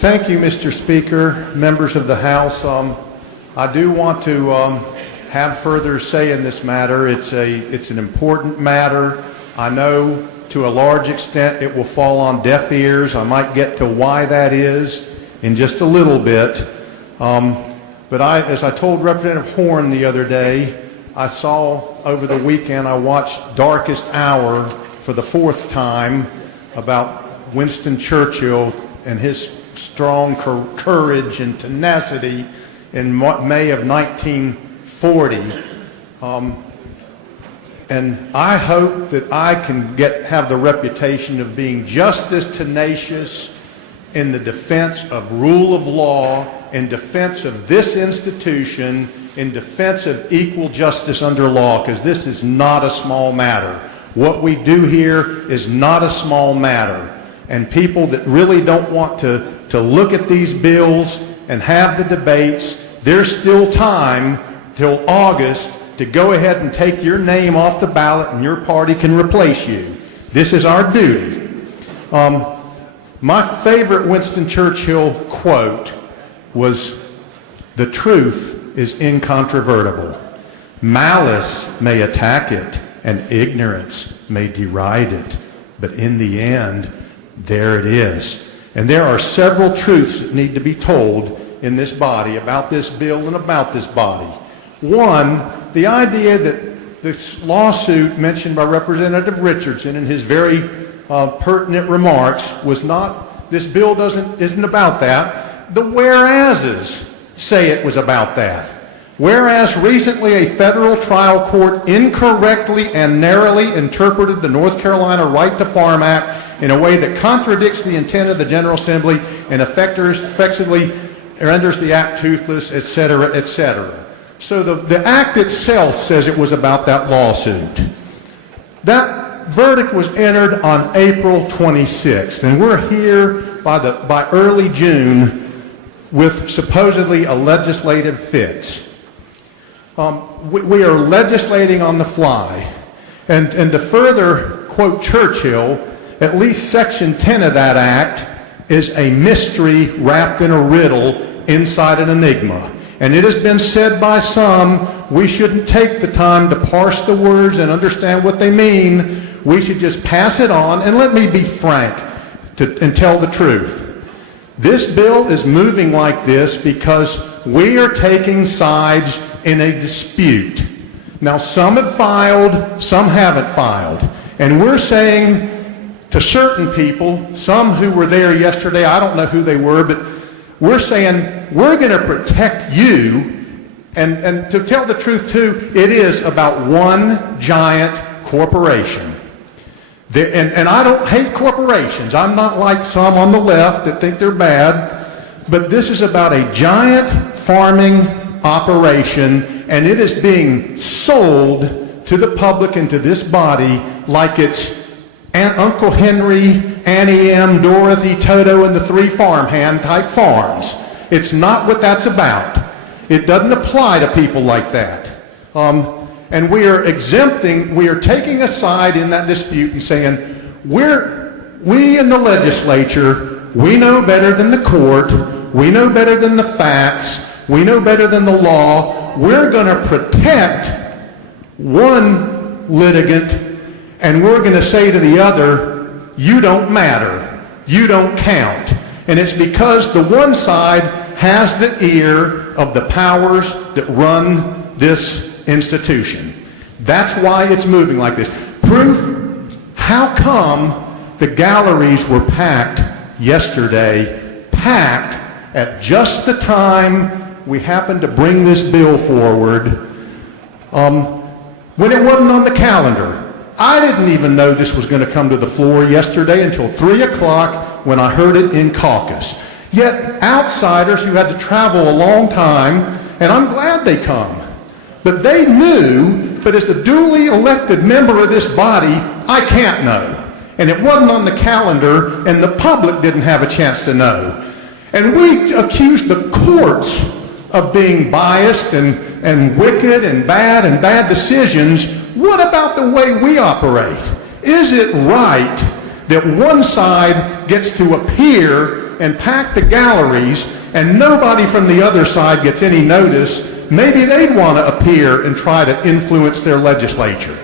Thank you, Mr. Speaker, members of the House. I do want to have further say in this matter. It's an important matter. I know to a large extent it will fall on deaf ears. I might get to why that is in just a little bit. But as I told Representative Horn the other day, I saw over the weekend, I watched Darkest Hour for the 4th time about Winston Churchill and his strong courage and tenacity in May of 1940. And I hope that I can have the reputation of being just as tenacious in the defense of rule of law, in defense of this institution, in defense of equal justice under law, because this is not a small matter. What we do here is not a small matter. And people that really don't want to look at these bills and have the debates, there's still time till August to go ahead and take your name off the ballot and your party can replace you. This is our duty. My favorite Winston Churchill quote was, "The truth is incontrovertible. Malice may attack it and ignorance may deride it, but in the end, there it is." And there are several truths that need to be told in this body about this bill and about this body. One, the idea that this lawsuit mentioned by Representative Richardson in his very pertinent remarks was not, this bill isn't about that. The whereases say it was about that. Whereas recently a federal trial court incorrectly and narrowly interpreted the North Carolina Right to Farm Act in a way that contradicts the intent of the General Assembly and effectively renders the act toothless, etc., etc. So the act itself says it was about that lawsuit. That verdict was entered on April 26th, and we're here by early June with supposedly a legislative fix. We are legislating on the fly. And to further quote Churchill, at least Section 10 of that act is a mystery wrapped in a riddle inside an enigma. And it has been said by some, we shouldn't take the time to parse the words and understand what they mean. We should just pass it on. And let me be frank and tell the truth. This bill is moving like this because we are taking sides in a dispute. Now, some have filed, some haven't filed. And we're saying to certain people, some who were there yesterday, I don't know who they were, but we're saying we're going to protect you. And to tell the truth, too, it is about one giant corporation. And I don't hate corporations. I'm not like some on the left that think they're bad. But this is about a giant farming operation, and it is being sold to the public and to this body like it's Uncle Henry, Annie M., Dorothy, Toto, and the Three Farmhand type farms. It's not what that's about. It doesn't apply to people like that. And we are taking a side in that dispute and saying, we in the legislature, we know better than the court, we know better than the facts, we know better than the law. We're going to protect one litigant, and we're going to say to the other, you don't matter, you don't count. And it's because the one side has the ear of the powers that run this institution. That's why it's moving like this. Proof, how come the galleries were packed yesterday, packed at just the time we happened to bring this bill forward, when it wasn't on the calendar? I didn't even know this was going to come to the floor yesterday until 3 o'clock when I heard it in caucus. Yet outsiders who had to travel a long time, and I'm glad they come, but they knew, but as the duly elected member of this body, I can't know. And it wasn't on the calendar, and the public didn't have a chance to know. And we accused the courts of being biased and wicked and bad decisions. What about the way we operate? Is it right that one side gets to appear and pack the galleries and nobody from the other side gets any notice, maybe they'd want to appear and try to influence their legislature.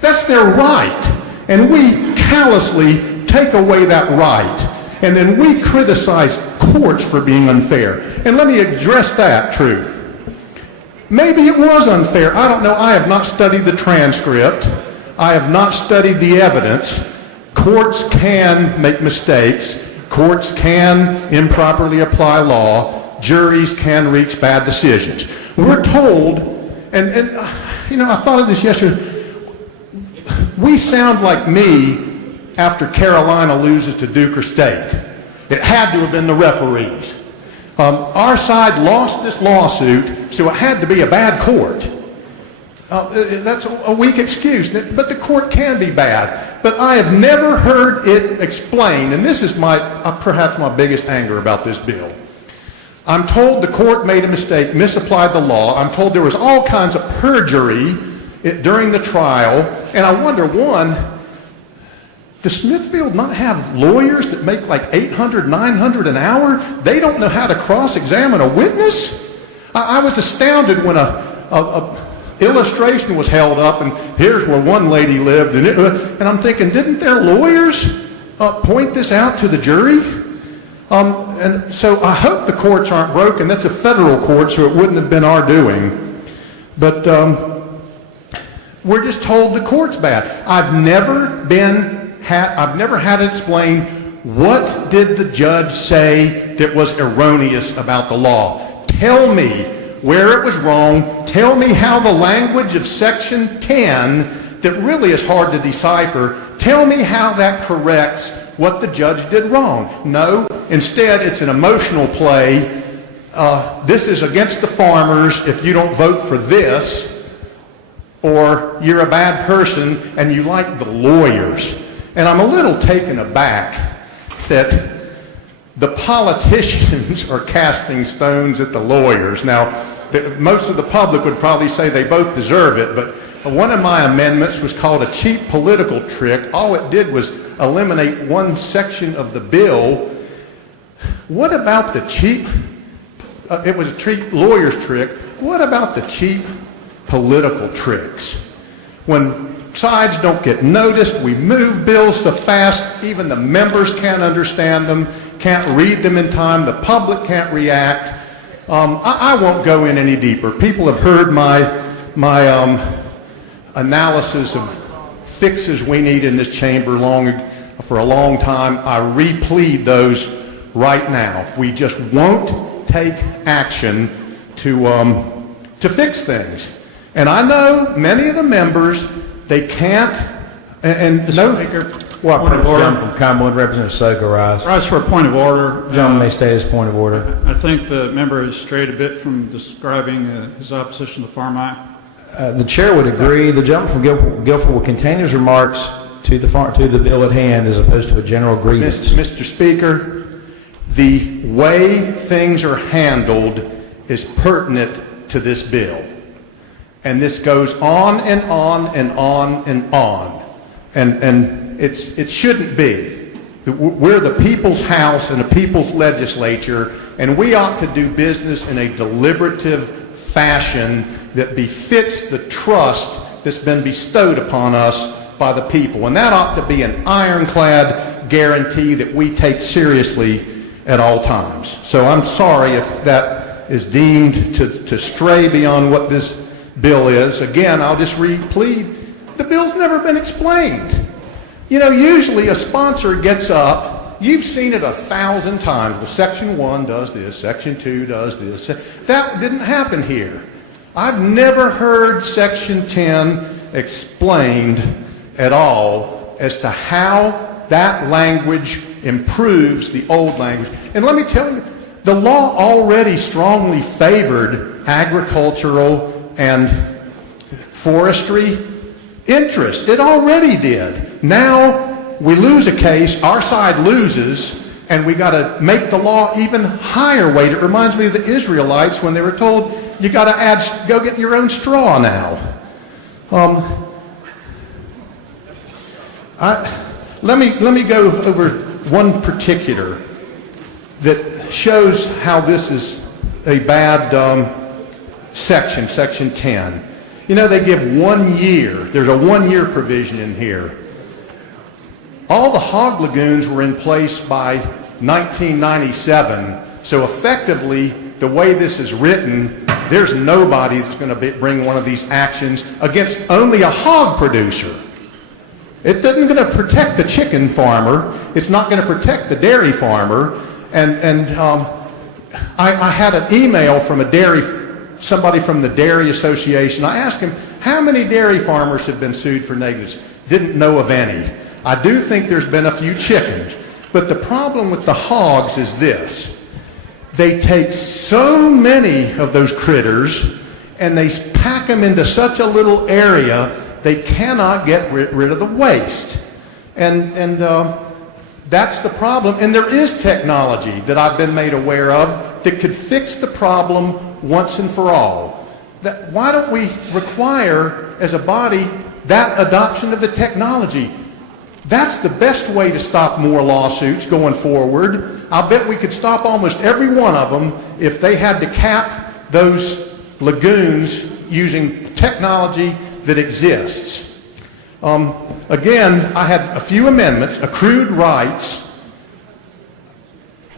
That's their right. And we callously take away that right. And then we criticize courts for being unfair. And let me address that truth. Maybe it was unfair. I don't know. I have not studied the transcript. I have not studied the evidence. Courts can make mistakes. Courts can improperly apply law. Juries can reach bad decisions. We're told, and I thought of this yesterday, we sound like me after Carolina loses to Duke or State. It had to have been the referees. Our side lost this lawsuit, so it had to be a bad court. That's a weak excuse, but the court can be bad. But I have never heard it explained, and this is perhaps my biggest anger about this bill. I'm told the court made a mistake, misapplied the law. I'm told there was all kinds of perjury during the trial, and I wonder, one, does Smithfield not have lawyers that make like $800, $900 an hour? They don't know how to cross-examine a witness? I was astounded when a illustration was held up, and here's where one lady lived, and I'm thinking, didn't their lawyers point this out to the jury? And so I hope the courts aren't broken. That's a federal court, so it wouldn't have been our doing. But we're just told the court's bad. I've never had it explained, what did the judge say that was erroneous about the law? Tell me where it was wrong. Tell me how the language of Section 10, that really is hard to decipher, tell me how that corrects what the judge did wrong. No, instead it's an emotional play. This is against the farmers if you don't vote for this, or you're a bad person and you like the lawyers. And I'm a little taken aback that the politicians are casting stones at the lawyers. Now, most of the public would probably say they both deserve it, but one of my amendments was called a cheap political trick. All it did was eliminate one section of the bill. What about the cheap, it was a cheap lawyer's trick. What about the cheap political tricks? When sides don't get noticed, we move bills so fast, even the members can't understand them, can't read them in time, the public can't react. I won't go in any deeper. People have heard my analysis of fixes we need in this chamber for a long time. I replead those right now. We just won't take action to fix things. And I know many of the members, they can't, and Mr. Speaker, point of order. From Cumberland, Representative Soka, rise. Rise for a point of order. The gentleman may state his point of order. I think the member has strayed a bit from describing his opposition to the Farm Act. The chair would agree. The gentleman from Guilford will contain his remarks to the bill at hand as opposed to a general grievance. Mr. Speaker, the way things are handled is pertinent to this bill. And this goes on and on and on and on. And it shouldn't be. We're the people's house and the people's legislature, and we ought to do business in a deliberative fashion that befits the trust that's been bestowed upon us by the people. And that ought to be an ironclad guarantee that we take seriously at all times. So I'm sorry if that is deemed to stray beyond what this bill is. Again, I'll just replead, the bill's never been explained. You know, usually a sponsor gets up, you've seen it 1,000 times. Well, Section 1 does this, Section 2 does this. That didn't happen here. I've never heard Section 10 explained at all as to how that language improves the old language. And let me tell you, the law already strongly favored agricultural and forestry interests. It already did. Now we lose a case, our side loses, and we got to make the law even higher weight. It reminds me of the Israelites when they were told, you got to go get your own straw now. Let me go over one particular that shows how this is a bad section, Section 10. You know, they give 1 year. There's a 1-year provision in here. All the hog lagoons were in place by 1997, so effectively, the way this is written, there's nobody that's going to bring one of these actions against only a hog producer. It isn't going to protect the chicken farmer. It's not going to protect the dairy farmer. I had an email from somebody from the Dairy Association. I asked him, how many dairy farmers have been sued for negligence? Didn't know of any. I do think there's been a few chickens. But the problem with the hogs is this. They take so many of those critters and they pack them into such a little area they cannot get rid of the waste. And that's the problem. And there is technology that I've been made aware of that could fix the problem once and for all. Why don't we require, as a body, that adoption of the technology? That's the best way to stop more lawsuits going forward. I'll bet we could stop almost every one of them if they had to cap those lagoons using technology that exists. Again, I had a few amendments. Accrued rights.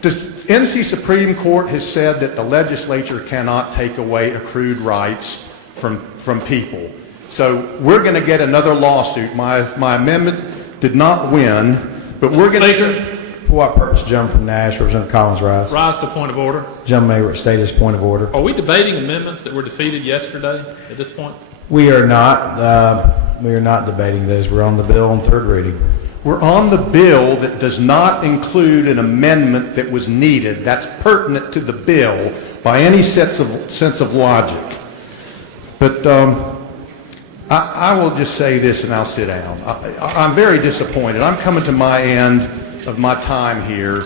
The NC Supreme Court has said that the legislature cannot take away accrued rights from people. So we're going to get another lawsuit. My amendment did not win, but we're going to... For what purpose? Gentleman from Nash, Representative Collins, rise. Rise to point of order. Gentleman may state his point of order. Are we debating amendments that were defeated yesterday at this point? We are not. We are not debating those. We're on the bill on third reading. We're on the bill that does not include an amendment that was needed. That's pertinent to the bill by any sense of logic. But I will just say this and I'll sit down. I'm very disappointed. I'm coming to my end of my time here,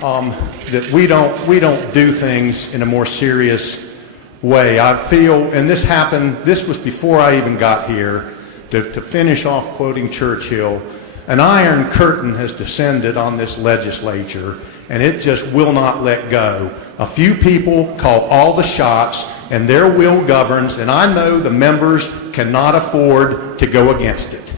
that we don't do things in a more serious way. I feel, and this happened, this was before I even got here, to finish off quoting Churchill, an iron curtain has descended on this legislature and it just will not let go. A few people call all the shots and their will governs, and I know the members cannot afford to go against it.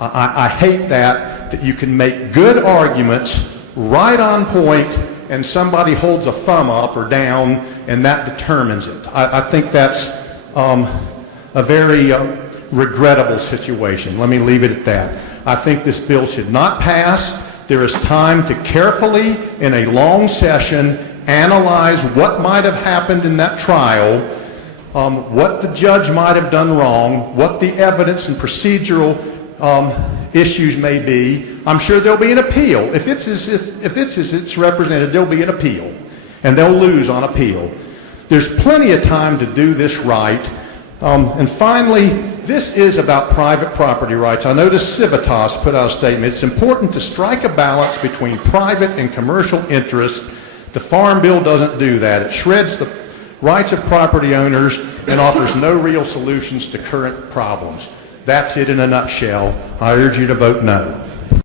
I hate that you can make good arguments right on point and somebody holds a thumb up or down and that determines it. I think that's a very regrettable situation. Let me leave it at that. I think this bill should not pass. There is time to carefully, in a long session, analyze what might have happened in that trial, what the judge might have done wrong, what the evidence and procedural issues may be. I'm sure there'll be an appeal. If it's as it's represented, there'll be an appeal, and they'll lose on appeal. There's plenty of time to do this right. And finally, this is about private property rights. I noticed Civitas put out a statement. It's important to strike a balance between private and commercial interests. The Farm Bill doesn't do that. It shreds the rights of property owners and offers no real solutions to current problems. That's it in a nutshell. I urge you to vote no.